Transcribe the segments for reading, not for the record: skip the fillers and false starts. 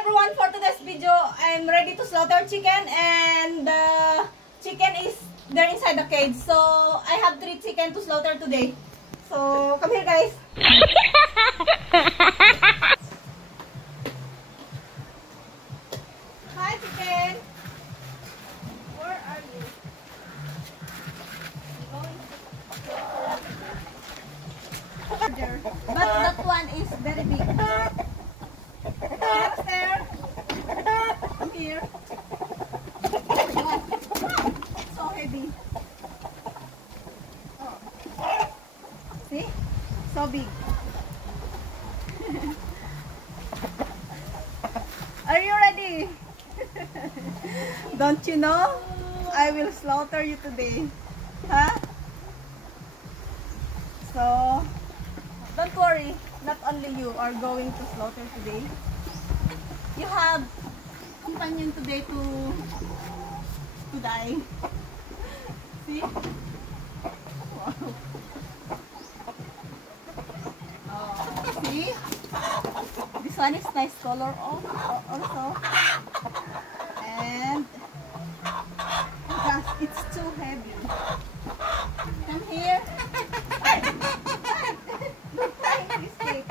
everyone, for today's video, I'm ready to slaughter chicken, and the chicken is there inside the cage. So I have 3 chicken to slaughter today. So come here, guys. Hi, chicken. Where are you? But that one is very big. There. Come here. It's so heavy. Oh. See? So big. Are you ready? Don't you know? I will slaughter you today. Huh? So, don't worry. Not only you are going to slaughter today. You have companion today to die. See? Wow. Oh, see? This one is nice color also. And because it's too heavy. Come here. Don't try this cake.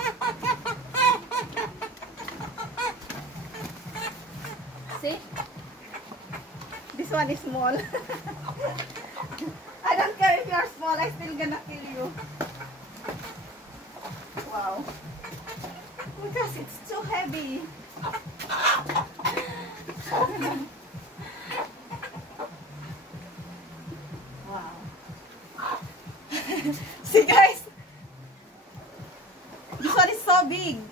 See? This one is small. I don't care if you are small, I still gonna kill you. Wow. Because it's too heavy. Wow. See, guys? This one is so big.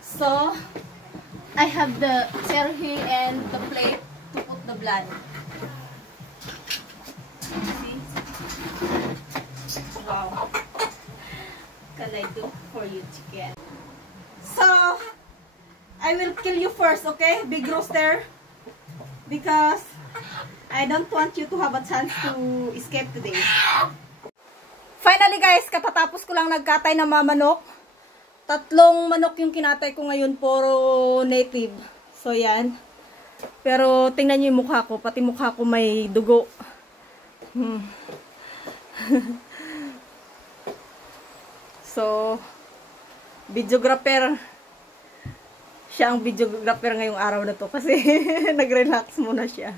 So, I have the chair here and the plate to put the blood. See? Wow. What can I do for you, chicken? So, I will kill you first, okay? Big rooster. Because I don't want you to have a chance to escape today. Finally, guys, katatapos ko lang nagkatay ng mga manok. 3 manok yung kinatay ko ngayon, puro native. So, yan. Pero, tingnan nyo yung mukha ko. Pati mukha ko may dugo. So, videographer. Siya ang videographer ngayong araw na to. Kasi, nag-relax muna siya.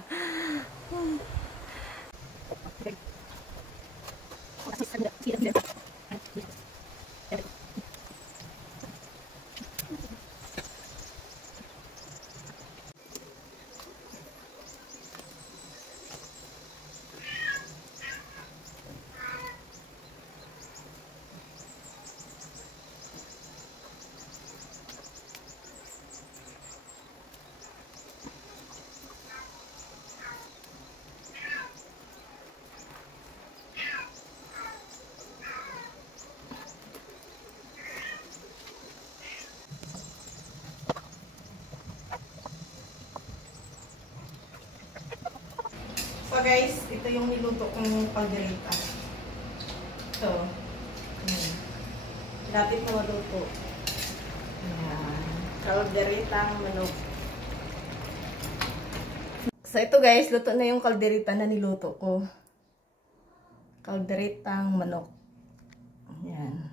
So guys, ito yung niluto kong caldereta. Ito. Lapit na maluto. Calderetang manok. So ito guys, luto na yung caldereta na niluto ko. Calderetang manok. Ayan.